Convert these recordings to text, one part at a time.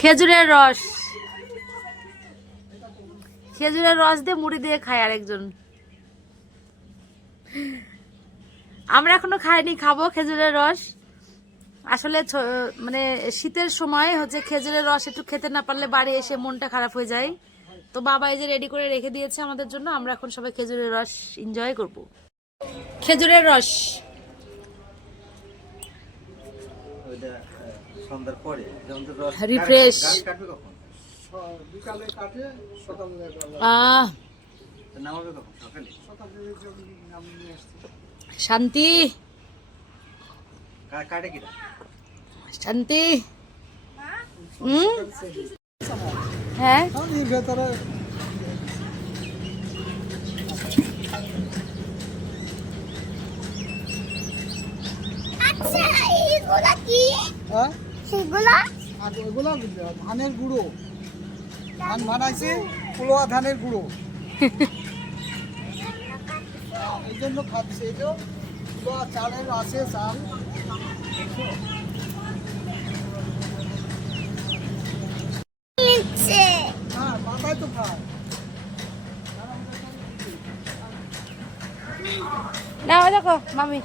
খেজুরের রস, খেজুরের রস দিয়ে মুড়ি দিয়ে খায় আরেকজন। আমরা এখনো খাইনি, খাবো খেজুরের রস। আসলে মানে শীতের সময় হচ্ছে খেজুরের রস একটু খেতে না পারলে বাড়ি এসে মনটা খারাপ হয়ে যায়। তো বাবা এই যে রেডি করে রেখে দিয়েছে আমাদের জন্য, আমরা এখন সবাই খেজুরের রস এনজয় করব। খেজুরের রস সন্ধ্যার পরে রিফ্রেশ। শান্তি শান্তি। হ্যাঁ ধানের গুঁড়ো, ধান বানাইছে পোলোয়া ধানের গুঁড়ো, এই জন্য খাচ্ছে। এই যে পোলোয়া চালের আছে চাল, হ্যাঁ মাথায় তো খায়। না দেখো মামি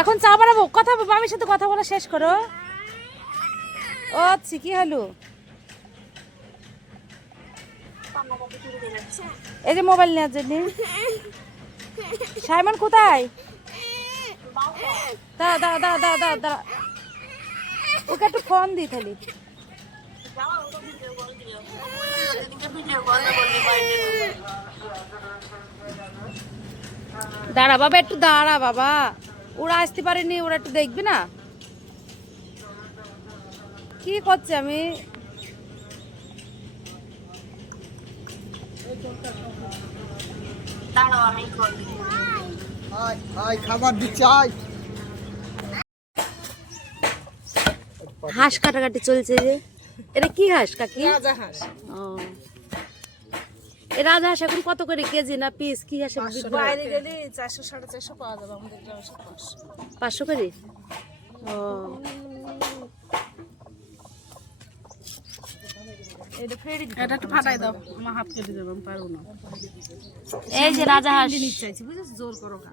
এখন চা বানাবো, কথা মামির সাথে কথা বলা শেষ করো। ও আচ্ছা কি হলো? এই যে মোবাইল নেওয়ার জন্য। সাইমন কোথায়? দাঁড়া দাঁড়া দাঁড়া দাঁড়া দাঁড়া দাঁড়া, ওকে একটু ফোন দিই তাহলে। দাঁড়া বাবা, একটু দাঁড়া বাবা, ওরা আসতে পারেনি, ওরা একটু দেখবে না কি করছে। আমি খাবার দিচ্ছে। হাঁস কাটাকাটি চলছে যে, এটা কি হাঁস কাকি? রাজহাঁস। ও এই রাজহাঁস এখন কত করে কেজি না পিস? কি হাঁস? বাইরে গেলে 400 450 পাওয়া যাবে, আমাদের গ্রামে 500 করে। ও এটা একটু ফাটাই দাও, আমার হাত কেটে যাবে, আমি পারবো না। এই যে রাজহাঁস চাইছি বুঝেছ, জোর করো খা।